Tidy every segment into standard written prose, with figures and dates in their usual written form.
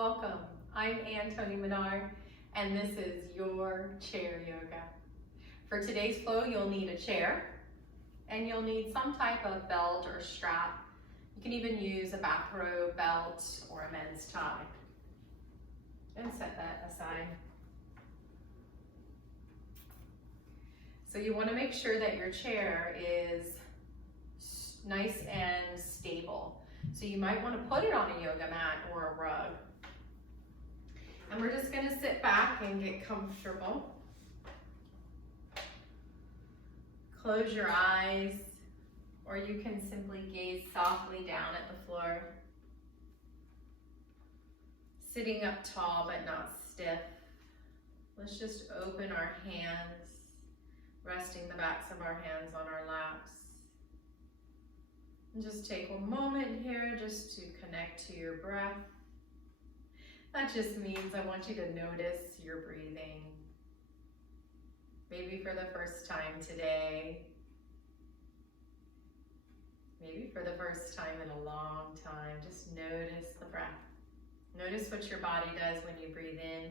Welcome. I'm Toni Minard, and this is your chair yoga. For today's flow, you'll need a chair, and you'll need some type of belt or strap. You can even use a bathrobe, belt, or a men's tie. And set that aside. So you want to make sure that your chair is nice and stable. So you might want to put it on a yoga mat or a rug. And we're just going to sit back and get comfortable. Close your eyes, or you can simply gaze softly down at the floor. Sitting up tall but not stiff. Let's just open our hands, resting the backs of our hands on our laps. And just take a moment here just to connect to your breath. That just means I want you to notice your breathing. Maybe for the first time today. Maybe for the first time in a long time. Just notice the breath. Notice what your body does when you breathe in.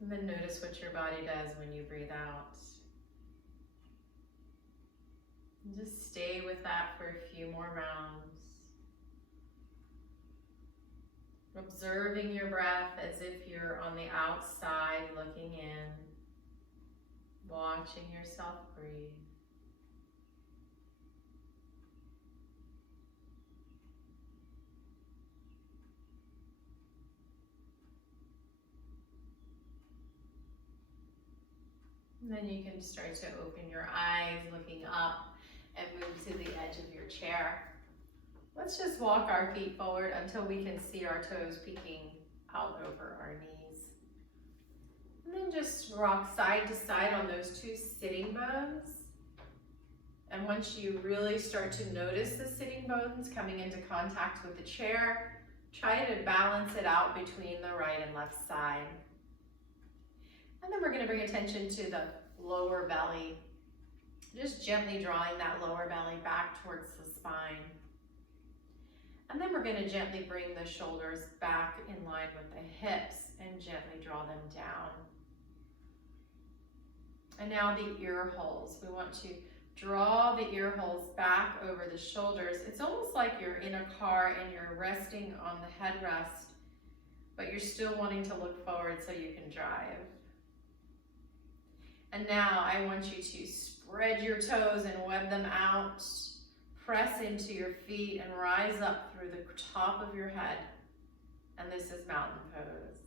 And then notice what your body does when you breathe out. And just stay with that for a few more rounds. Observing your breath as if you're on the outside looking in, watching yourself breathe. And then you can start to open your eyes, looking up, and move to the edge of your chair. Let's just walk our feet forward until we can see our toes peeking out over our knees. And then just rock side to side on those two sitting bones. And once you really start to notice the sitting bones coming into contact with the chair, try to balance it out between the right and left side. And then we're going to bring attention to the lower belly. Just gently drawing that lower belly back towards the spine. And then we're going to gently bring the shoulders back in line with the hips and gently draw them down. And now the ear holes. We want to draw the ear holes back over the shoulders. It's almost like you're in a car and you're resting on the headrest, but you're still wanting to look forward so you can drive. And now I want you to spread your toes and web them out. Press into your feet and rise up through the top of your head. And this is mountain pose.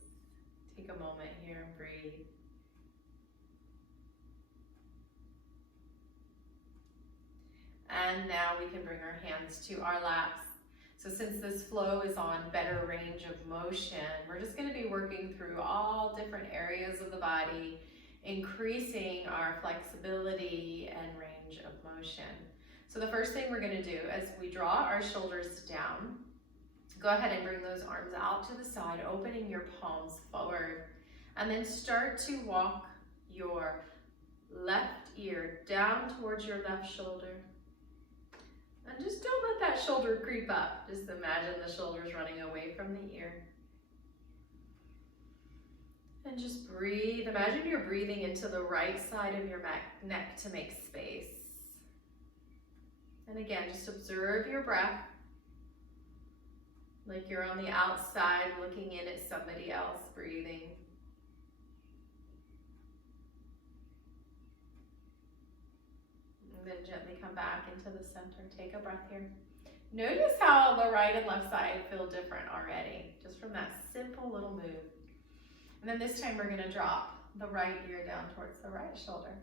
Take a moment here and breathe. And now we can bring our hands to our laps. So since this flow is on better range of motion, we're just going to be working through all different areas of the body, increasing our flexibility and range of motion. So the first thing we're going to do as we draw our shoulders down, go ahead and bring those arms out to the side, opening your palms forward, and then start to walk your left ear down towards your left shoulder. And just don't let that shoulder creep up. Just imagine the shoulders running away from the ear. And just breathe. Imagine you're breathing into the right side of your neck to make space. And again, just observe your breath, like you're on the outside looking in at somebody else breathing. And then gently come back into the center. Take a breath here. Notice how the right and left side feel different already, just from that simple little move. And then this time we're going to drop the right ear down towards the right shoulder,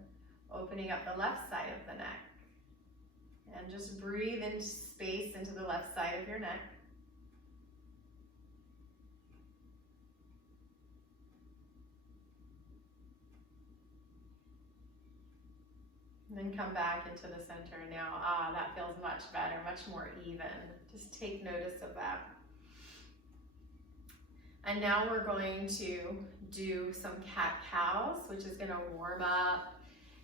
opening up the left side of the neck. And just breathe in space into the left side of your neck. And then come back into the center. Now, that feels much better, much more even. Just take notice of that. And now we're going to do some cat-cows, which is going to warm up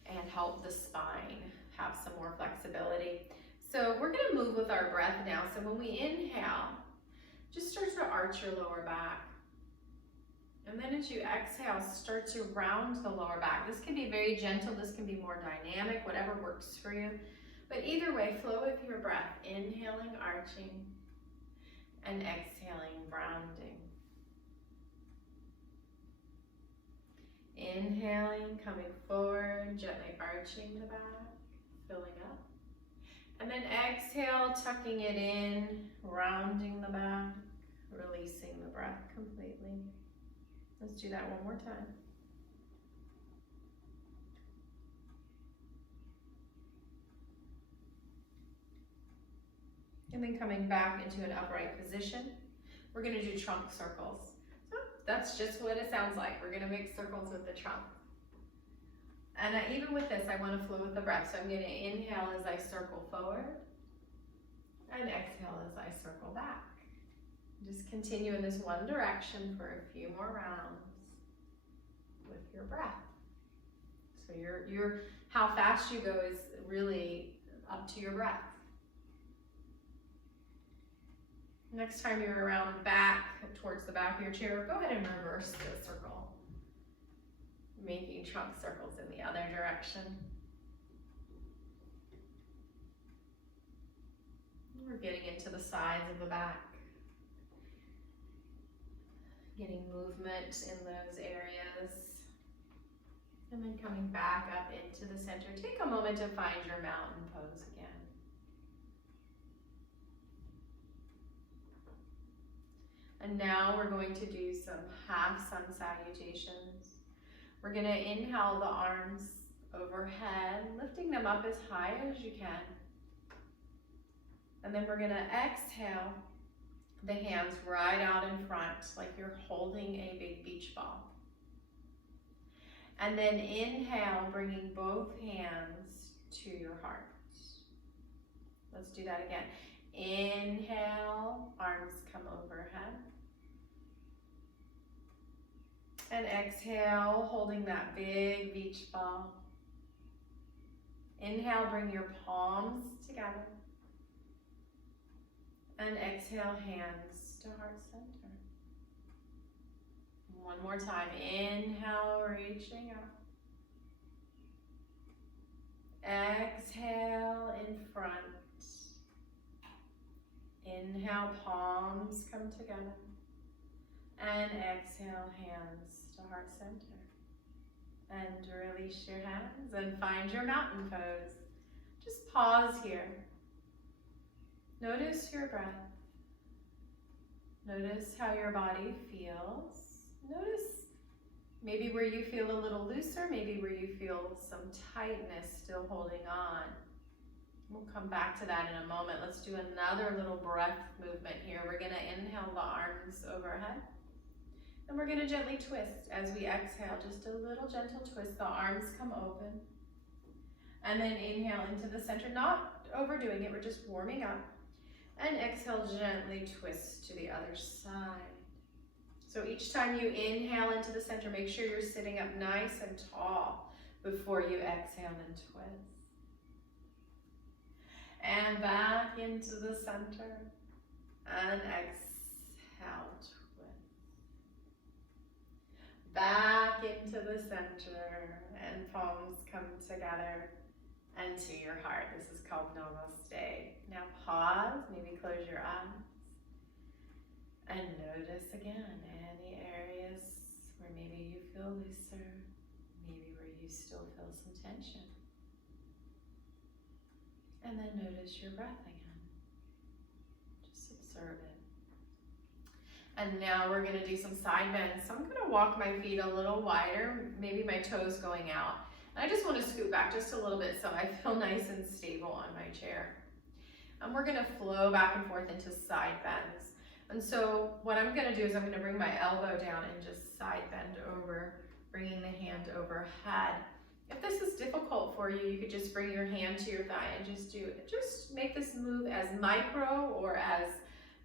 and help the spine have some more flexibility. So we're going to move with our breath now. So when we inhale, just start to arch your lower back. And then as you exhale, start to round the lower back. This can be very gentle, this can be more dynamic, whatever works for you. But either way, flow with your breath. Inhaling, arching, and exhaling, rounding. Inhaling, coming forward, gently arching the back, filling up. And then exhale, tucking it in, rounding the back, releasing the breath completely. Let's do that one more time. And then coming back into an upright position, we're going to do trunk circles. So that's just what it sounds like. We're going to make circles with the trunk. And even with this, I want to flow with the breath. So I'm going to inhale as I circle forward and exhale as I circle back. Just continue in this one direction for a few more rounds with your breath. So how fast you go is really up to your breath. Next time you're around back towards the back of your chair, go ahead and reverse the circle, making trunk circles in the other direction. We're getting into the sides of the back, getting movement in those areas, and then coming back up into the center. Take a moment to find your mountain pose again. And now we're going to do some half sun salutations. We're going to inhale the arms overhead, lifting them up as high as you can. And then we're going to exhale the hands right out in front, like you're holding a big beach ball. And then inhale, bringing both hands to your heart. Let's do that again. Inhale, arms come overhead. And exhale, holding that big beach ball. Inhale, bring your palms together. And exhale, hands to heart center. One more time. Inhale, reaching up. Exhale, in front. Inhale, palms come together. And exhale, hands to heart center. And release your hands and find your mountain pose. Just pause here. Notice your breath. Notice how your body feels. Notice maybe where you feel a little looser, maybe where you feel some tightness still holding on. We'll come back to that in a moment. Let's do another little breath movement here. We're going to inhale the arms overhead. And we're going to gently twist as we exhale. Just a little gentle twist. The arms come open. And then inhale into the center. Not overdoing it. We're just warming up. And exhale, gently twist to the other side. So each time you inhale into the center, make sure you're sitting up nice and tall before you exhale and twist. And back into the center. And exhale, twist. Back into the center. And palms come together. And to your heart. This is called Namaste. Now pause, maybe close your eyes. And notice again any areas where maybe you feel looser, maybe where you still feel some tension. And then notice your breath again. Just observe it. And now we're going to do some side bends. So I'm going to walk my feet a little wider, maybe my toes going out. And I just want to scoot back just a little bit so I feel nice and stable on my chair. And we're going to flow back and forth into side bends. And so what I'm going to do is I'm going to bring my elbow down and just side bend over, bringing the hand overhead. If this is difficult for you, you could just bring your hand to your thigh and just make this move as micro or as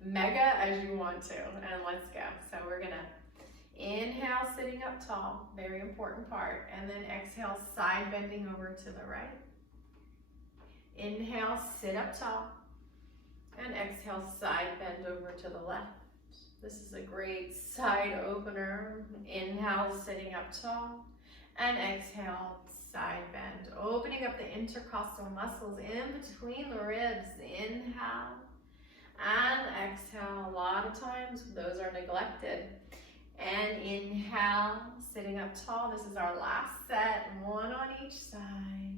mega as you want to. And let's go. So we're going to inhale, sitting up tall, very important part. And then exhale, side bending over to the right. Inhale, sit up tall. And exhale, side bend over to the left. This is a great side opener. Inhale, sitting up tall. And exhale, side bend. Opening up the intercostal muscles in between the ribs. Inhale and exhale. A lot of times those are neglected. And inhale, sitting up tall. This is our last set, one on each side.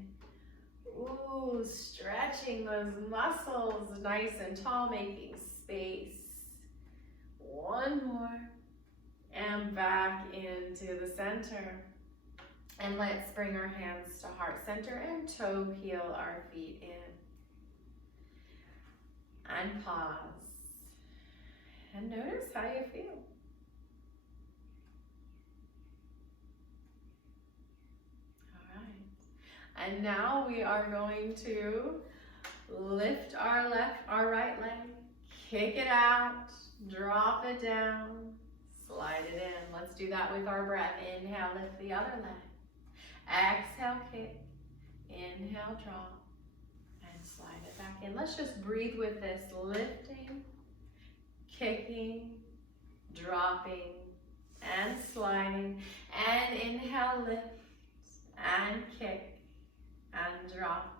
Ooh, stretching those muscles nice and tall, making space. One more. And back into the center. And let's bring our hands to heart center and toe heel our feet in. And pause. And notice how you feel. All right. And now we are going to lift our right leg, kick it out, drop it down, slide it in. Let's do that with our breath. Inhale, lift the other leg. Exhale, kick. Inhale, drop. And slide it back in. Let's just breathe with this. Lifting, kicking, dropping, and sliding. And inhale, lift, and kick, and drop,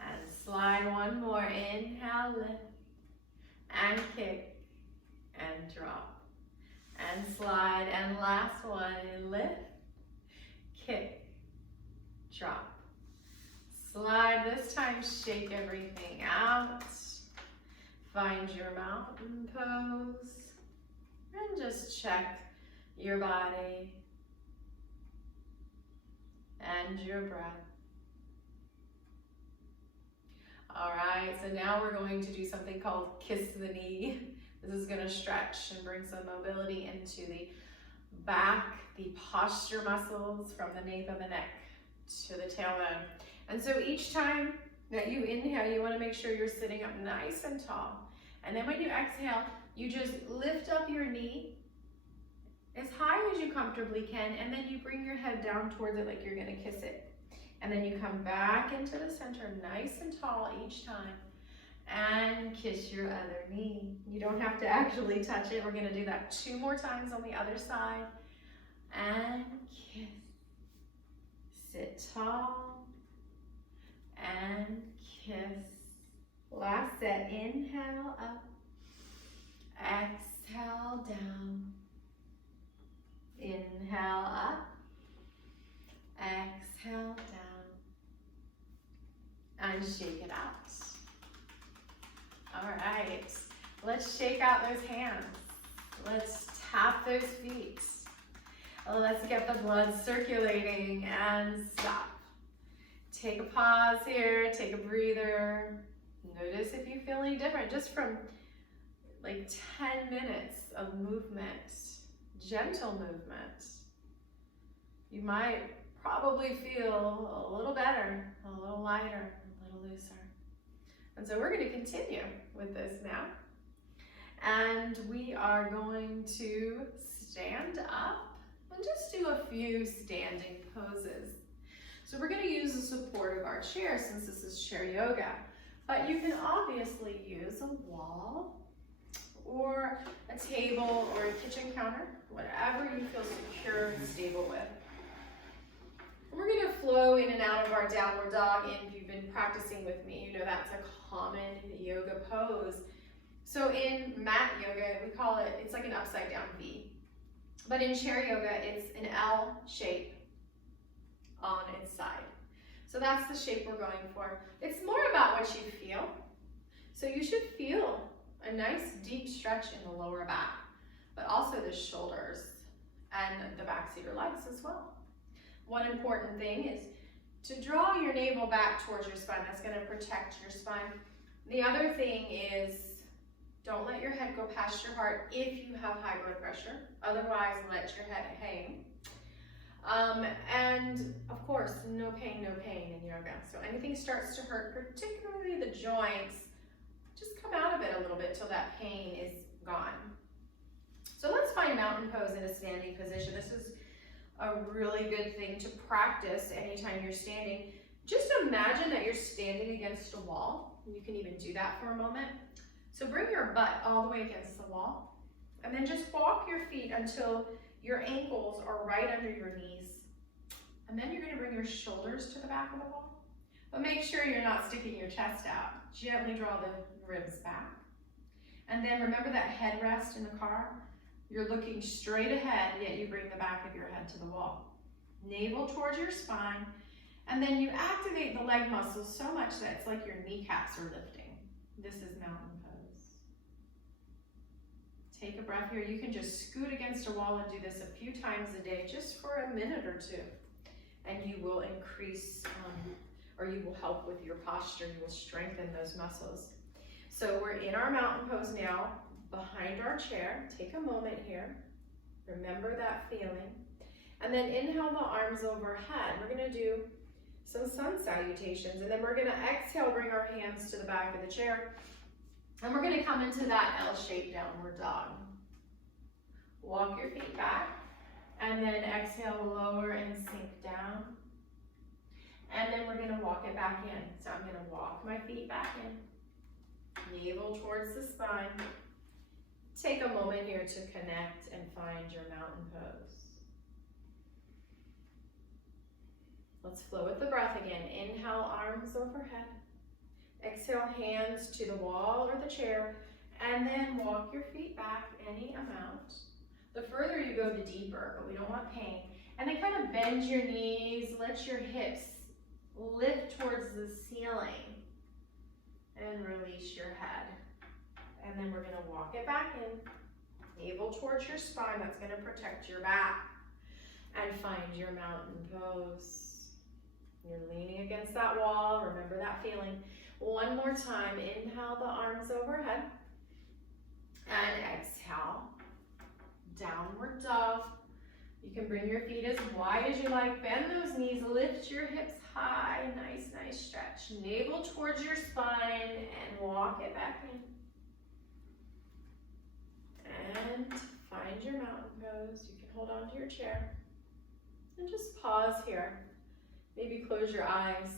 and slide. One more. Inhale, lift, and kick, and drop, and slide. And last one. Lift, kick, drop, slide. This time, shake everything out. Find your mountain pose. And just check your body and your breath. All right, so now we're going to do something called kiss the knee. This is going to stretch and bring some mobility into the back, the posture muscles from the nape of the neck to the tailbone. And so each time that you inhale, you want to make sure you're sitting up nice and tall. And then when you exhale, you just lift up your knee as high as you comfortably can, and then you bring your head down towards it like you're going to kiss it. And then you come back into the center nice and tall each time and kiss your other knee. You don't have to actually touch it. We're going to do that 2 more times on the other side. And kiss. Sit tall and kiss. Last set. Inhale up. Exhale down. Inhale up. Exhale down. And shake it out. All right. Let's shake out those hands. Let's tap those feet. Let's get the blood circulating and stop. Take a pause here, take a breather. Notice if you feel any different, just from like 10 minutes of movement, gentle movement. You might probably feel a little better, a little lighter, a little looser. And so we're going to continue with this now. And we are going to stand up and just do a few standing poses. So we're going to use the support of our chair since this is chair yoga. But you can obviously use a wall or a table or a kitchen counter, whatever you feel secure and stable with. We're going to flow in and out of our downward dog. And if you've been practicing with me, you know that's a common yoga pose. So in mat yoga, we call it, it's like an upside down V. But in chair yoga, it's an L shape on its side. So that's the shape we're going for. It's more about what you feel. So you should feel a nice deep stretch in the lower back, but also the shoulders and the backs of your legs as well. One important thing is to draw your navel back towards your spine. That's going to protect your spine. The other thing is don't let your head go past your heart if you have high blood pressure. Otherwise, let your head hang. And of course, no pain in yoga. So anything starts to hurt, particularly the joints, just come out of it a little bit till that pain is gone. So let's find mountain pose in a standing position. This is a really good thing to practice anytime you're standing. Just imagine that you're standing against a wall. You can even do that for a moment. So bring your butt all the way against the wall And then just walk your feet until your ankles are right under your knees. And then you're gonna bring your shoulders to the back of the wall. But make sure you're not sticking your chest out. Gently draw the ribs back. And then remember that headrest in the car? You're looking straight ahead, yet you bring the back of your head to the wall. Navel towards your spine. And then you activate the leg muscles so much that it's like your kneecaps are lifting. This is mountain pose. Take a breath here. You can just scoot against a wall and do this a few times a day, just for a minute or two. And you will increase, or you will help with your posture. You will strengthen those muscles. So we're in our mountain pose now, behind our chair. Take a moment here. Remember that feeling. And then inhale the arms overhead. We're gonna do some sun salutations, and then we're gonna exhale, bring our hands to the back of the chair, and we're gonna come into that L-shaped downward dog. Walk your feet back, and then exhale, lower and sink down. And then we're gonna walk it back in. So I'm gonna walk my feet back in, navel towards the spine. Take a moment here to connect and find your mountain pose. Let's flow with the breath again. Inhale, arms overhead. Exhale, hands to the wall or the chair, and then walk your feet back any amount. The further you go, the deeper, but we don't want pain. And then kind of bend your knees, let your hips lift towards the ceiling, and release your head. And then we're gonna walk it back in, navel towards your spine. That's gonna protect your back. And find your mountain pose. You're leaning against that wall. Remember that feeling. One more time. Inhale the arms overhead. And exhale. Downward dog. You can bring your feet as wide as you like. Bend those knees. Lift your hips high. Nice, nice stretch. Navel towards your spine and walk it back in. And find your mountain pose. You can hold on to your chair. And just pause here. Maybe close your eyes.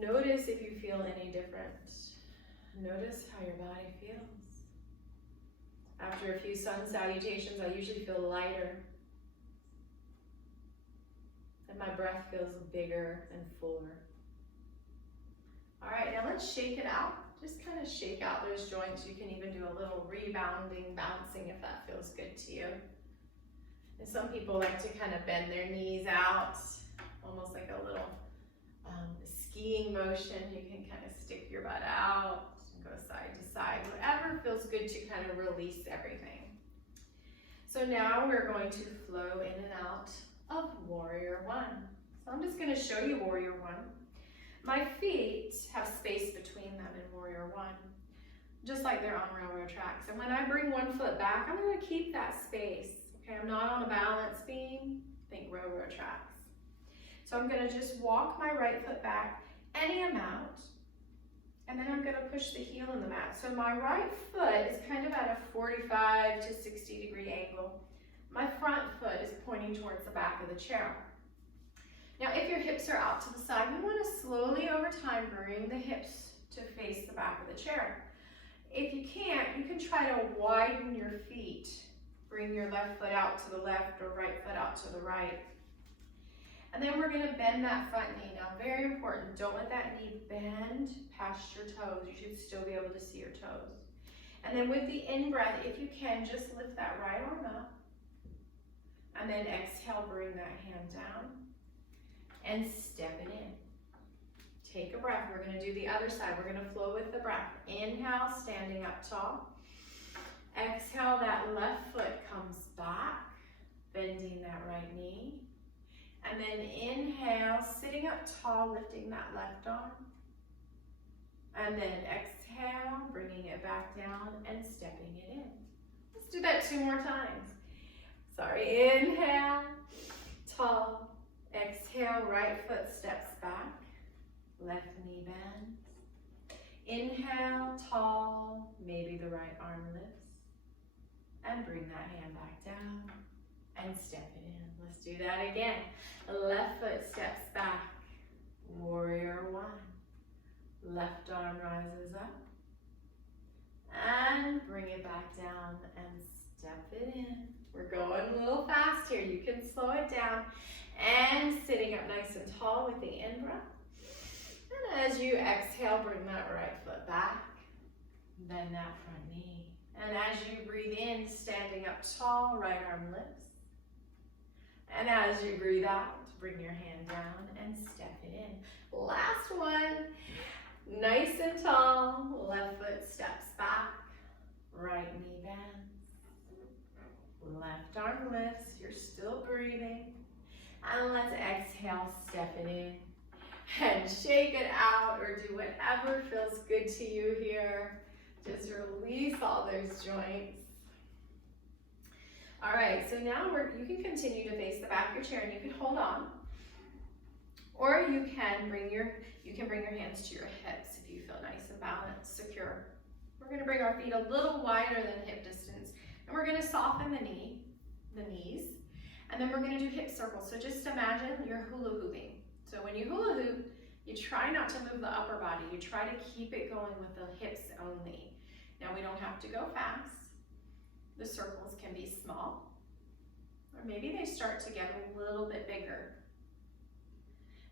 Notice if you feel any different. Notice how your body feels. After a few sun salutations, I usually feel lighter. And my breath feels bigger and fuller. All right, now let's shake it out. Just kind of shake out those joints. You can even do a little rebounding, bouncing if that feels good to you. And some people like to kind of bend their knees out, almost like a little skiing motion. You can kind of stick your butt out and go side to side, whatever feels good to kind of release everything. So now we're going to flow in and out of Warrior One. So I'm just going to show you Warrior One. My feet have space between them in Warrior One, just like they're on railroad tracks. And when I bring one foot back, I'm going to keep that space. Okay, I'm not on a balance beam. Think railroad tracks. So I'm going to just walk my right foot back any amount, and then I'm going to push the heel in the mat. So my right foot is kind of at a 45 to 60 degree angle. My front foot is pointing towards the back of the chair. Now, if your hips are out to the side, you want to slowly over time bring the hips to face the back of the chair. If you can't, you can try to widen your feet. Bring your left foot out to the left or right foot out to the right. And then we're going to bend that front knee. Now, very important, don't let that knee bend past your toes. You should still be able to see your toes. And then with the in-breath, if you can, just lift that right arm up. And then exhale, bring that hand down and step it in. Take a breath. We're going to do the other side. We're going to flow with the breath. Inhale, standing up tall. Exhale, that left foot comes back, bending that right knee. And then inhale, sitting up tall, lifting that left arm. And then exhale, bringing it back down and stepping it in. Let's do that 2 more times. Sorry, inhale, tall. Exhale, right foot steps back, left knee bends. Inhale, tall, maybe the right arm lifts. And bring that hand back down and step it in. Let's do that again. Left foot steps back, Warrior One. Left arm rises up. And bring it back down and step it in. We're going a little fast here. You can slow it down. And sitting up nice and tall with the in-breath. And as you exhale, bring that right foot back. Bend that front knee. And as you breathe in, standing up tall, right arm lifts. And as you breathe out, bring your hand down and step it in. Last one. Nice and tall, left foot steps back, right knee bends. Left arm lifts, you're still breathing. And let's exhale, step it in. And shake it out or do whatever feels good to you here. Just release all those joints. All right, so now you can continue to face the back of your chair and you can hold on. Or you can bring your hands to your hips if you feel nice and balanced, secure. We're gonna bring our feet a little wider than hip distance and we're gonna soften the knees, and then we're gonna do hip circles. So just imagine you're hula hooping. So when you hula hoop, you try not to move the upper body. You try to keep it going with the hips only. Now we don't have to go fast. The circles can be small, or maybe they start to get a little bit bigger.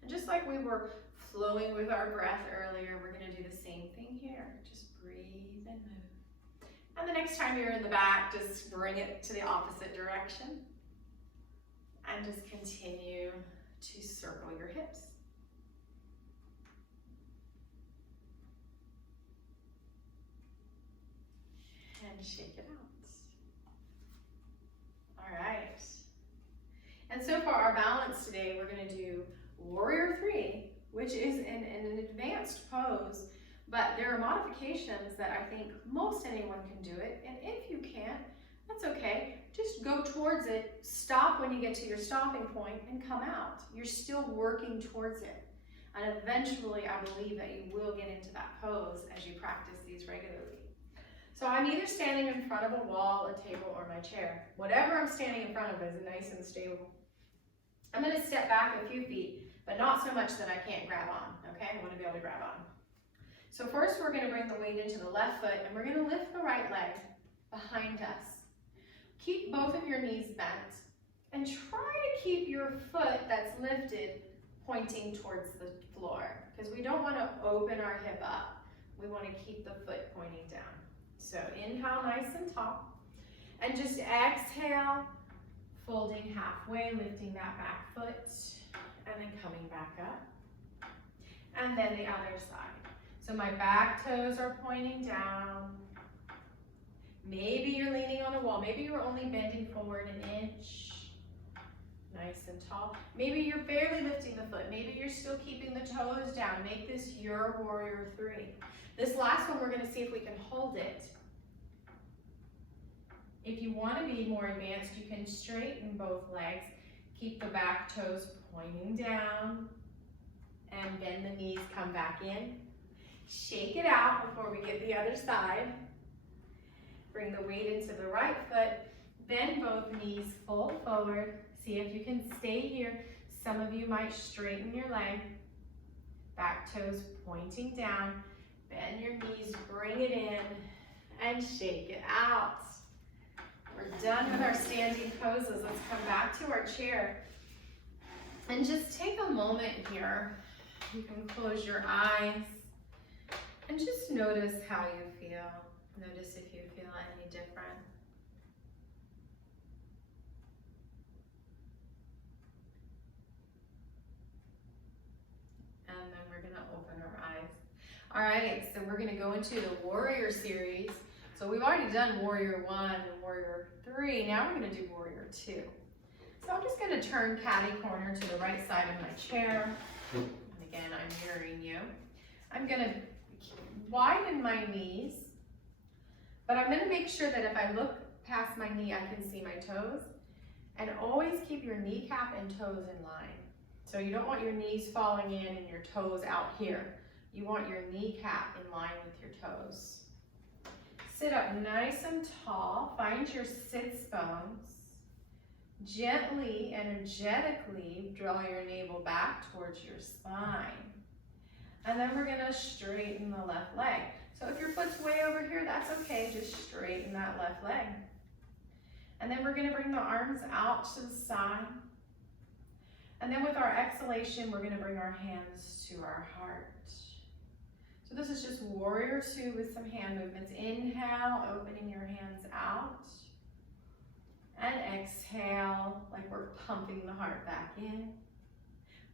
And just like we were flowing with our breath earlier, we're gonna do the same thing here. Just breathe and move. And the next time you're in the back, just bring it to the opposite direction. And just continue to circle your hips. And shake it out. All right. And so for our balance today, we're gonna do Warrior 3, which is an advanced pose, but there are modifications that I think most anyone can do it, and if you can't, that's okay. Just go towards it, stop when you get to your stopping point, and come out. You're still working towards it, and eventually I believe that you will get into that pose as you practice these regularly. So I'm either standing in front of a wall, a table, or my chair. Whatever I'm standing in front of is nice and stable. I'm gonna step back a few feet, but not so much that I can't grab on, okay? I wanna be able to grab on. So first we're gonna bring the weight into the left foot and we're gonna lift the right leg behind us. Keep both of your knees bent and try to keep your foot that's lifted pointing towards the floor because we don't wanna open our hip up. We wanna keep the foot pointing down. So inhale nice and tall and just exhale, folding halfway, lifting that back foot. And then coming back up, and then the other side. So my back toes are pointing down. Maybe you're leaning on a wall. Maybe you're only bending forward an inch. Nice and tall. Maybe you're barely lifting the foot. Maybe you're still keeping the toes down. Make this your Warrior 3. This last one, we're gonna see if we can hold it. If you wanna be more advanced, you can straighten both legs. Keep the back toes pointing down and bend the knees, come back in. Shake it out before we get the other side. Bring the weight into the right foot. Bend both knees, fold forward. See if you can stay here. Some of you might straighten your leg. Back toes pointing down. Bend your knees, bring it in, and shake it out. We're done with our standing poses. Let's come back to our chair. And just take a moment here. You can close your eyes and just notice how you feel. Notice if you feel any different. And then we're gonna open our eyes. All right, so we're gonna go into the Warrior series. So we've already done Warrior 1 and Warrior 3. Now we're gonna do Warrior 2. So I'm just gonna turn catty corner to the right side of my chair. And again, I'm mirroring you. I'm gonna widen my knees, but I'm gonna make sure that if I look past my knee, I can see my toes. And always keep your kneecap and toes in line. So you don't want your knees falling in and your toes out here. You want your kneecap in line with your toes. Sit up nice and tall. Find your sits bones. Gently, energetically draw your navel back towards your spine. And then we're gonna straighten the left leg. So if your foot's way over here, that's okay. Just straighten that left leg. And then we're gonna bring the arms out to the side. And then with our exhalation, we're gonna bring our hands to our heart. So this is just warrior two with some hand movements. Inhale, opening your hands out. And exhale, like we're pumping the heart back in.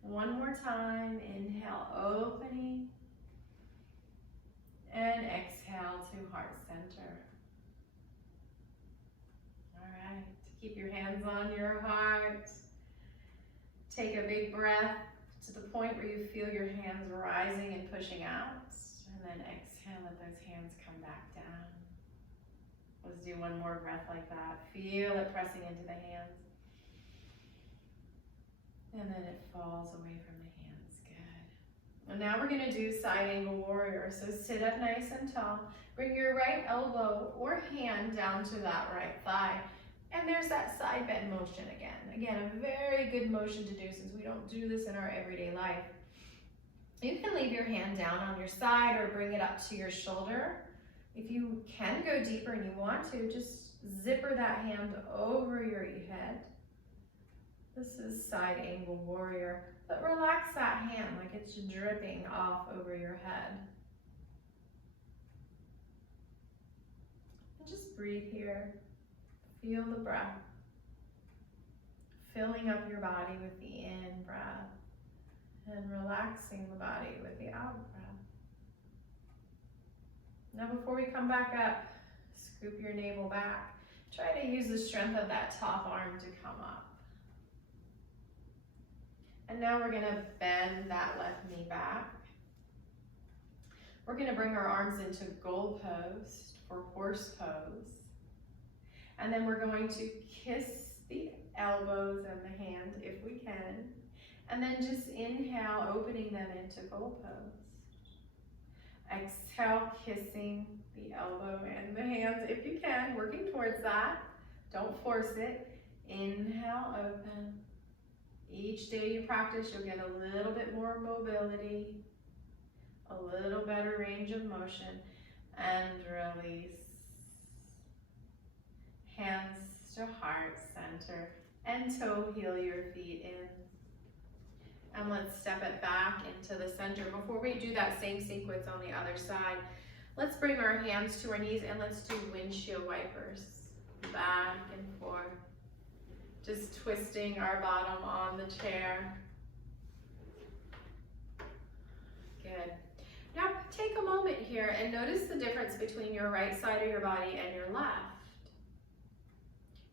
One more time, inhale, opening. And exhale to heart center. All right, keep your hands on your heart. Take a big breath to the point where you feel your hands rising and pushing out. And then exhale, let those hands come back down. Let's do one more breath like that. Feel it pressing into the hands. And then it falls away from the hands. Good. And now we're going to do side angle warrior. So sit up nice and tall. Bring your right elbow or hand down to that right thigh. And there's that side bend motion again. Again, a very good motion to do since we don't do this in our everyday life. You can leave your hand down on your side or bring it up to your shoulder. If you can go deeper and you want to, just zipper that hand over your head. This is side angle warrior, but relax that hand like it's dripping off over your head. And just breathe here. Feel the breath. Filling up your body with the in breath and relaxing the body with the out breath. Now before we come back up, scoop your navel back. Try to use the strength of that top arm to come up. And now we're gonna bend that left knee back. We're gonna bring our arms into goal pose or horse pose. And then we're going to kiss the elbows and the hand if we can. And then just inhale, opening them into goal pose. Exhale, kissing the elbow and the hands if you can, working towards that. Don't force it. Inhale, open. Each day you practice, you'll get a little bit more mobility, a little better range of motion, and release. Hands to heart center and toe heel your feet in. And let's step it back into the center. Before we do that same sequence on the other side, let's bring our hands to our knees and let's do windshield wipers. Back and forth. Just twisting our bottom on the chair. Good. Now take a moment here and notice the difference between your right side of your body and your left.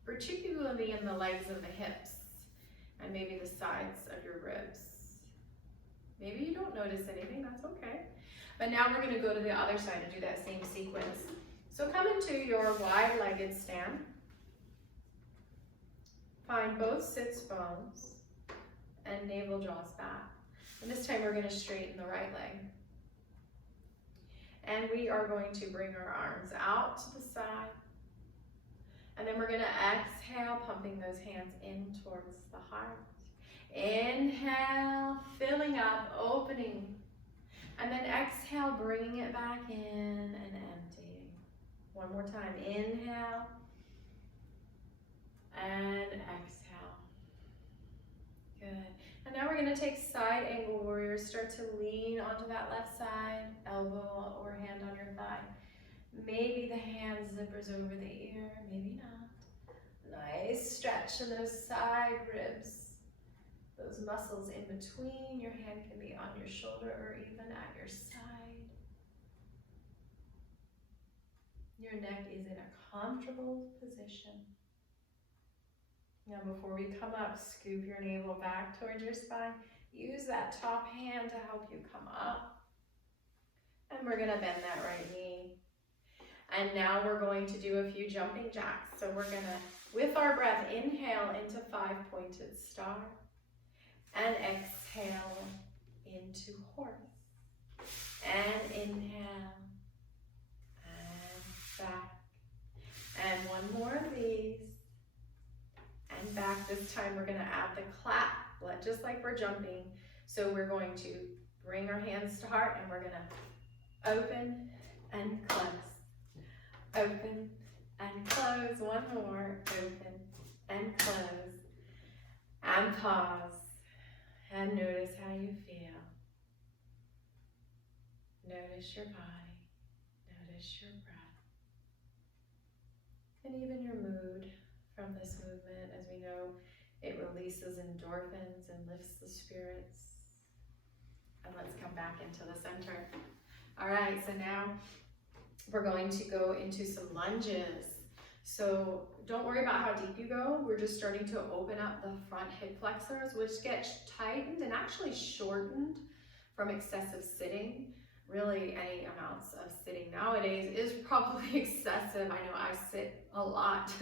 Particularly in the legs and the hips, and maybe the sides of your ribs. Maybe you don't notice anything, that's okay. But now we're gonna go to the other side and do that same sequence. So come into your wide-legged stand. Find both sits bones and navel draws back. And this time we're gonna straighten the right leg. And we are going to bring our arms out to the side. And then we're gonna exhale, pumping those hands in towards the heart. Inhale, filling up, opening. And then exhale, bringing it back in and emptying. One more time, inhale. And exhale. Good. And now we're gonna take side angle warrior. Start to lean onto that left side, elbow or hand on your thigh. Maybe the hand zippers over the ear, maybe not. Nice stretch in those side ribs. Those muscles in between. Your hand can be on your shoulder or even at your side. Your neck is in a comfortable position. Now before we come up, scoop your navel back towards your spine. Use that top hand to help you come up. And we're gonna bend that right knee. And now we're going to do a few jumping jacks. So we're gonna, with our breath, inhale into 5-pointed star. And exhale into horse. And inhale. And back. And one more of these. And back. This time we're gonna add the clap, just like we're jumping. So we're going to bring our hands to heart and we're gonna open and close. Open and close. toes. One more. Open and close and pause and notice how you feel. Notice your body. Notice your breath. And even your mood from this movement. As we know, it releases endorphins and lifts the spirits. And let's come back into the center. All right, so now we're going to go into some lunges. So don't worry about how deep you go. We're just starting to open up the front hip flexors, which get tightened and actually shortened from excessive sitting. Really, any amounts of sitting nowadays is probably excessive. I know I sit a lot.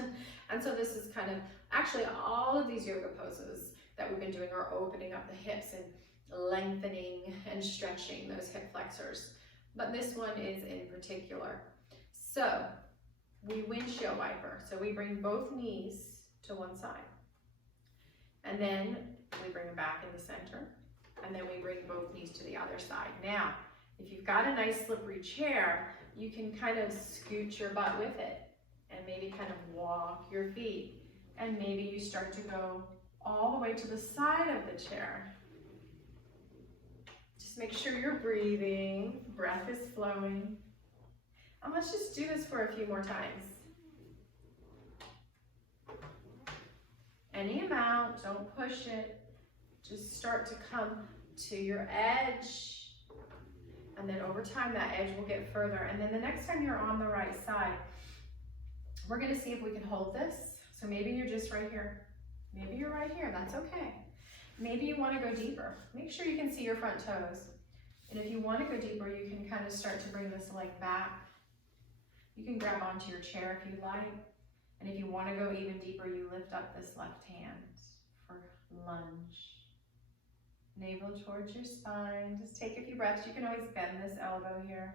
And so this is kind of, actually all of these yoga poses that we've been doing are opening up the hips and lengthening and stretching those hip flexors. But this one is in particular. So we windshield wiper. So we bring both knees to one side. And then we bring them back in the center. And then we bring both knees to the other side. Now, if you've got a nice slippery chair, you can kind of scoot your butt with it and maybe kind of walk your feet. And maybe you start to go all the way to the side of the chair. Just make sure you're breathing, breath is flowing. And let's just do this for a few more times. Any amount, don't push it. Just start to come to your edge. And then over time, that edge will get further. And then the next time you're on the right side, we're gonna see if we can hold this. So maybe you're just right here. Maybe you're right here, that's okay. Maybe you wanna go deeper. Make sure you can see your front toes. And if you wanna go deeper, you can kind of start to bring this leg back. You can grab onto your chair if you like. And if you wanna go even deeper, you lift up this left hand for lunge. Navel towards your spine. Just take a few breaths. You can always bend this elbow here.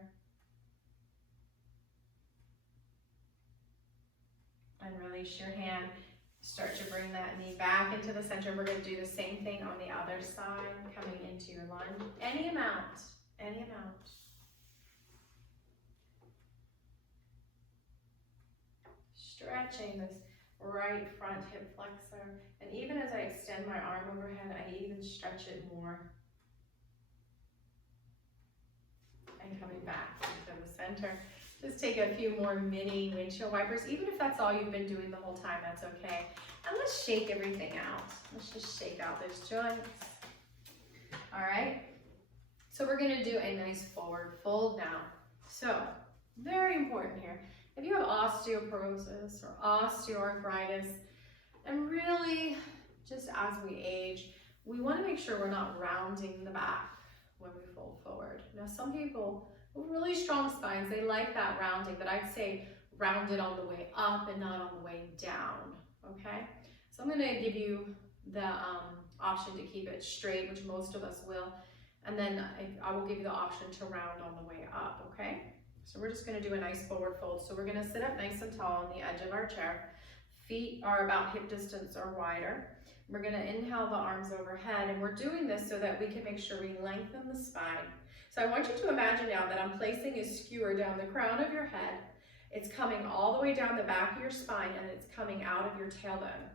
And release your hand. Start to bring that knee back into the center. We're going to do the same thing on the other side, coming into your lunge. Any amount. Any amount. Stretching this right front hip flexor. And even as I extend my arm overhead, I even stretch it more. And coming back into the center. Just take a few more mini windshield wipers. Even if that's all you've been doing the whole time, that's okay. And let's shake everything out. Let's just shake out those joints. All right. So we're going to do a nice forward fold now. So very important here. If you have osteoporosis or osteoarthritis, and really just as we age, we want to make sure we're not rounding the back when we fold forward. Now, some people with really strong spines, they like that rounding, but I'd say round it on the way up and not on the way down, okay? So I'm going to give you the option to keep it straight, which most of us will, and then I will give you the option to round on the way up, okay? So we're just going to do a nice forward fold. So we're going to sit up nice and tall on the edge of our chair. Feet are about hip distance or wider. We're going to inhale the arms overhead, and we're doing this so that we can make sure we lengthen the spine. So I want you to imagine now that I'm placing a skewer down the crown of your head. It's coming all the way down the back of your spine, and it's coming out of your tailbone.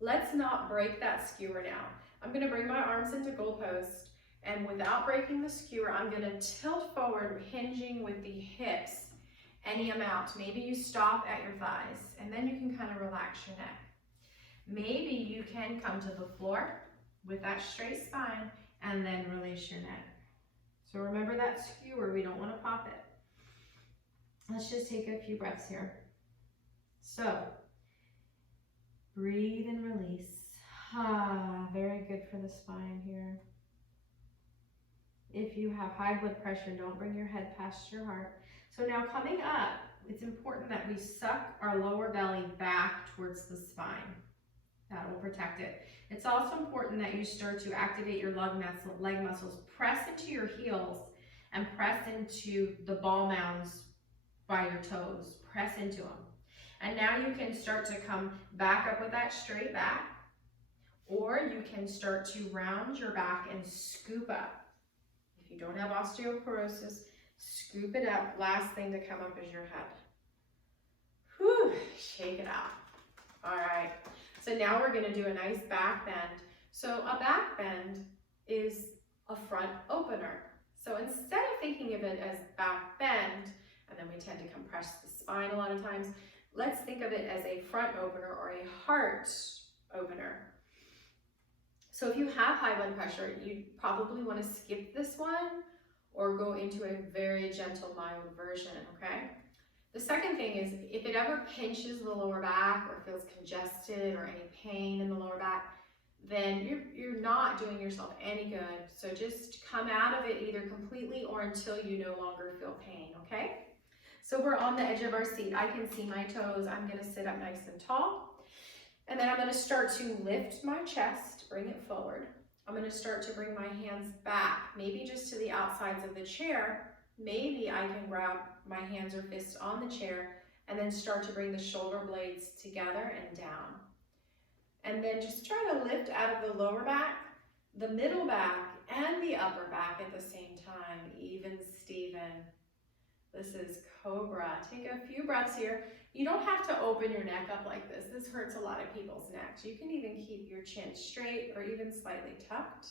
Let's not break that skewer now. I'm going to bring my arms into goal post. And without breaking the skewer, I'm going to tilt forward, hinging with the hips any amount. Maybe you stop at your thighs, and then you can kind of relax your neck. Maybe you can come to the floor with that straight spine and then release your neck. So remember that skewer, we don't want to pop it. Let's just take a few breaths here. So breathe and release. Very good for the spine here. If you have high blood pressure, don't bring your head past your heart. So now coming up, it's important that we suck our lower belly back towards the spine. That will protect it. It's also important that you start to activate your leg muscles. Press into your heels and press into the ball mounds by your toes. Press into them. And now you can start to come back up with that straight back, or you can start to round your back and scoop up. If you don't have osteoporosis, scoop it up. Last thing to come up is your head. Whew, shake shake it out. All right, so now we're gonna do a nice back bend. So a back bend is a front opener. So instead of thinking of it as back bend, and then we tend to compress the spine a lot of times, let's think of it as a front opener or a heart opener. So if you have high blood pressure, you probably want to skip this one or go into a very gentle, mild version, okay? The second thing is, if it ever pinches the lower back or feels congested or any pain in the lower back, then you're not doing yourself any good. So just come out of it either completely or until you no longer feel pain, okay? So we're on the edge of our seat. I can see my toes. I'm gonna sit up nice and tall. And then I'm gonna start to lift my chest, bring it forward. I'm gonna start to bring my hands back, maybe just to the outsides of the chair. Maybe I can grab my hands or fists on the chair and then start to bring the shoulder blades together and down. And then just try to lift out of the lower back, the middle back, and the upper back at the same time, even Steven. This is Cobra. Take a few breaths here. You don't have to open your neck up like this. This hurts a lot of people's necks. You can even keep your chin straight or even slightly tucked.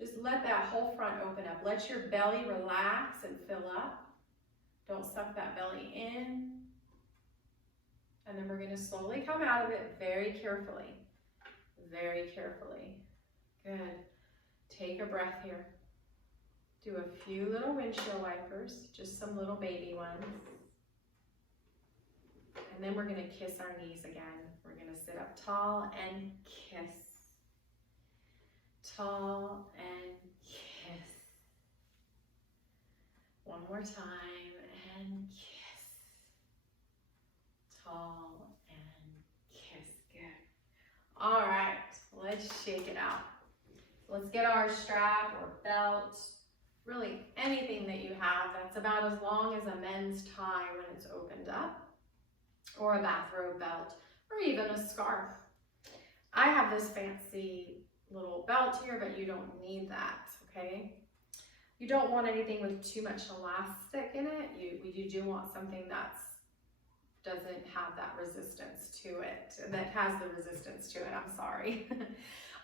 Just let that whole front open up. Let your belly relax and fill up. Don't suck that belly in. And then we're going to slowly come out of it very carefully. Very carefully. Good. Take a breath here. Do a few little windshield wipers, just some little baby ones. And then we're going to kiss our knees again. We're going to sit up tall and kiss. Tall and kiss. One more time and kiss. Tall and kiss. Good. All right, let's shake it out. Let's get our strap or belt, really anything that you have that's about as long as a men's tie when it's opened up, or a bathrobe belt, or even a scarf. I have this fancy little belt here, but you don't need that, okay? You don't want anything with too much elastic in it. You do want something that doesn't have that resistance to it, that has the resistance to it, I'm sorry.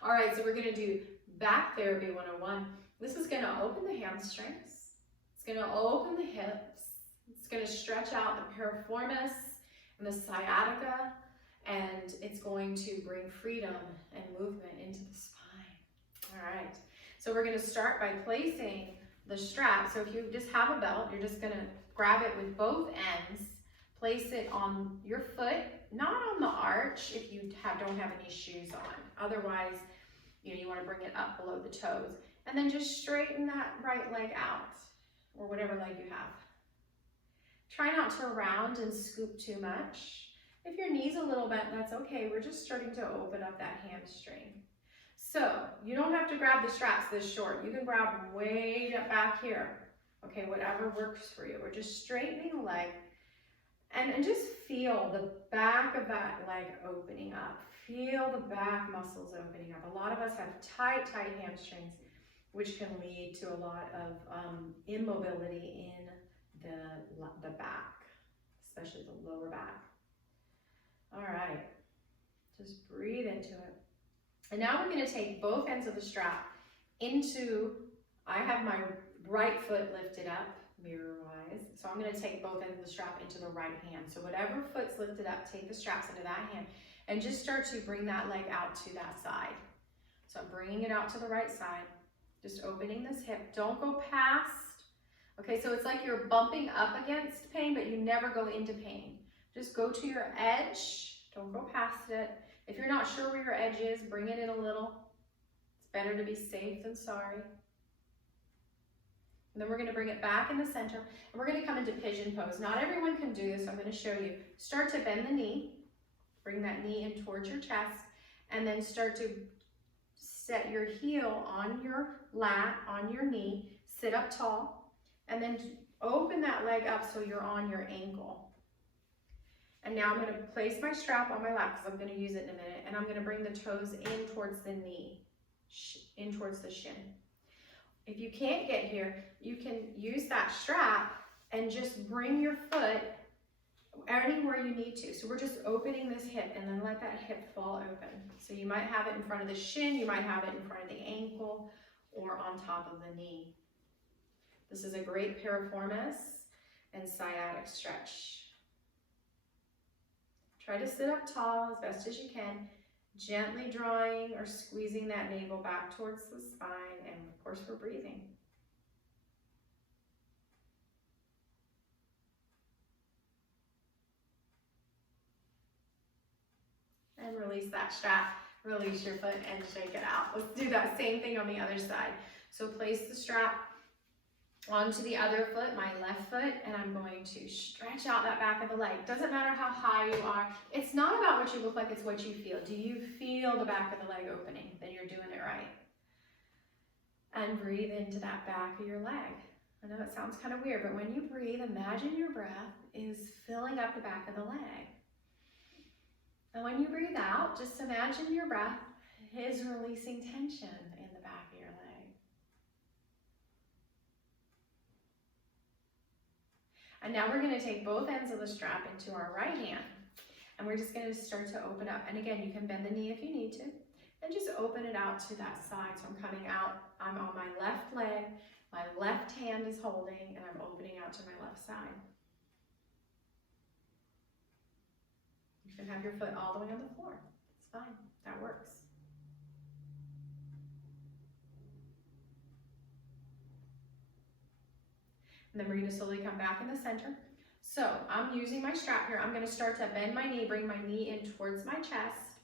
All right, so we're gonna do back therapy 101. This is gonna open the hamstrings. It's gonna open the hips. It's gonna stretch out the piriformis and the sciatica, and it's going to bring freedom and movement into the spine. All right, so we're gonna start by placing the strap. So if you just have a belt, you're just gonna grab it with both ends, place it on your foot, not on the arch if you don't have any shoes on. Otherwise, you wanna bring it up below the toes. And then just straighten that right leg out, or whatever leg you have. Try not to round and scoop too much. If your knee's a little bent, that's okay. We're just starting to open up that hamstring. So you don't have to grab the straps this short. You can grab them way up back here. Okay, whatever works for you. We're just straightening the leg and just feel the back of that leg opening up. Feel the back muscles opening up. A lot of us have tight hamstrings, which can lead to a lot of immobility in the back, especially the lower back. All right, just breathe into it. And now we're gonna take both ends of the strap into, I have my right foot lifted up, mirror-wise, so I'm gonna take both ends of the strap into the right hand. So whatever foot's lifted up, take the straps into that hand and just start to bring that leg out to that side. So I'm bringing it out to the right side, just opening this hip. Don't go past. Okay, so it's like you're bumping up against pain, but you never go into pain. Just go to your edge, don't go past it. If you're not sure where your edge is, bring it in a little. It's better to be safe than sorry. And then we're gonna bring it back in the center, and we're gonna come into pigeon pose. Not everyone can do this, so I'm gonna show you. Start to bend the knee, bring that knee in towards your chest, and then start to set your heel on your lat, on your knee, sit up tall, and then open that leg up so you're on your ankle. And now I'm gonna place my strap on my lap because I'm gonna use it in a minute, and I'm gonna bring the toes in towards the knee, in towards the shin. If you can't get here, you can use that strap and just bring your foot anywhere you need to. So we're just opening this hip and then let that hip fall open. So you might have it in front of the shin, you might have it in front of the ankle, or on top of the knee. This is a great piriformis and sciatic stretch. Try to sit up tall as best as you can, gently drawing or squeezing that navel back towards the spine, and of course we're breathing. And release that strap, release your foot and shake it out. Let's do that same thing on the other side. So place the strap onto the other foot, my left foot, and I'm going to stretch out that back of the leg. Doesn't matter how high you are. It's not about what you look like, it's what you feel. Do you feel the back of the leg opening? Then you're doing it right. And breathe into that back of your leg. I know it sounds kind of weird, but when you breathe, imagine your breath is filling up the back of the leg. And when you breathe out, just imagine your breath is releasing tension in the back of your leg. And now we're going to take both ends of the strap into our right hand. And we're just going to start to open up. And again, you can bend the knee if you need to. And just open it out to that side. So I'm coming out, I'm on my left leg, my left hand is holding, and I'm opening out to my left side. You can have your foot all the way on the floor. It's fine, that works. And then we're going to slowly come back in the center. So I'm using my strap here. I'm going to start to bend my knee, bring my knee in towards my chest.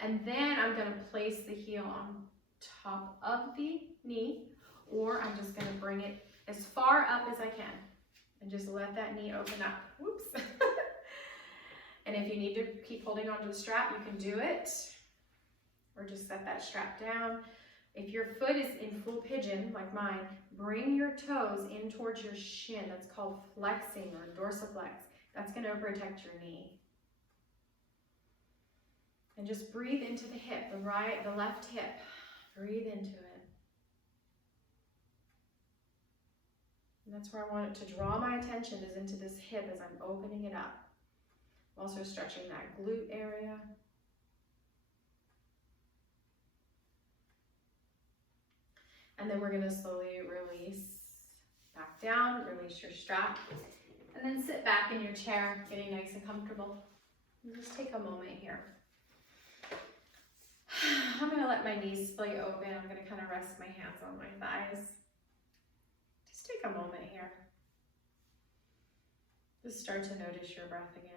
And then I'm going to place the heel on top of the knee, or I'm just going to bring it as far up as I can. And just let that knee open up. Whoops. And if you need to keep holding onto the strap, you can do it. Or just set that strap down. If your foot is in full pigeon, like mine, bring your toes in towards your shin. That's called flexing or dorsiflex. That's going to protect your knee. And just breathe into the hip, the left hip. Breathe into it. And that's where I want it to draw my attention, is into this hip as I'm opening it up. Also stretching that glute area. And then we're going to slowly release back down, release your strap, and then sit back in your chair, getting nice and comfortable. And just take a moment here. I'm going to let my knees splay open. I'm going to kind of rest my hands on my thighs. Just take a moment here. Just start to notice your breath again.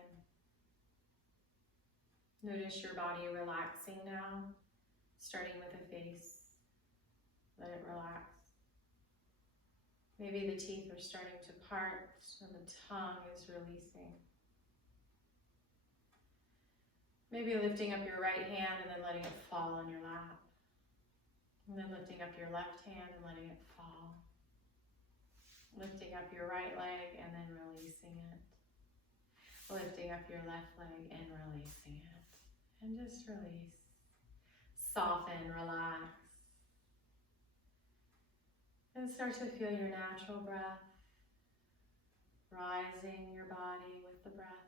Notice your body relaxing now, starting with the face. Let it relax. Maybe the teeth are starting to part and the tongue is releasing. Maybe lifting up your right hand and then letting it fall on your lap. And then lifting up your left hand and letting it fall. Lifting up your right leg and then releasing it. Lifting up your left leg and releasing it. And just release. Soften, relax. And start to feel your natural breath rising your body with the breath.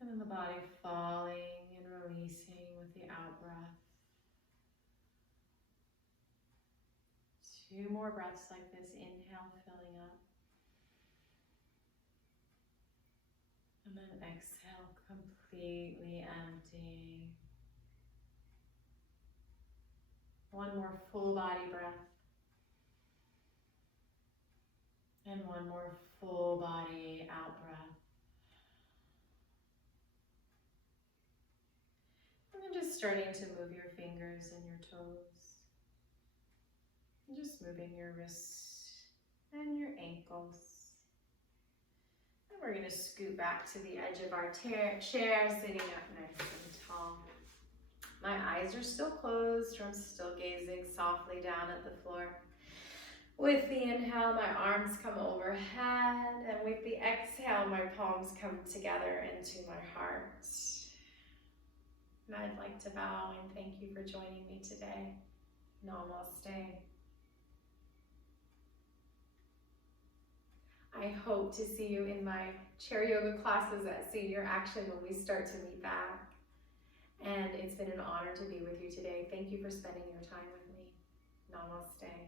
And then the body falling and releasing with the out breath. 2 more breaths like this. Inhale, filling up. And then exhale, completely emptying. 1 more full body breath. And 1 more full body out breath. And then just starting to move your fingers and your toes. And just moving your wrists and your ankles. And we're going to scoot back to the edge of our chair, sitting up nice and tall. My eyes are still closed, I'm still gazing softly down at the floor. With the inhale, my arms come overhead, and with the exhale, my palms come together into my heart. And I'd like to bow and thank you for joining me today. Namaste. I hope to see you in my chair yoga classes at Senior Action when we start to meet back. And it's been an honor to be with you today. Thank you for spending your time with me. Namaste.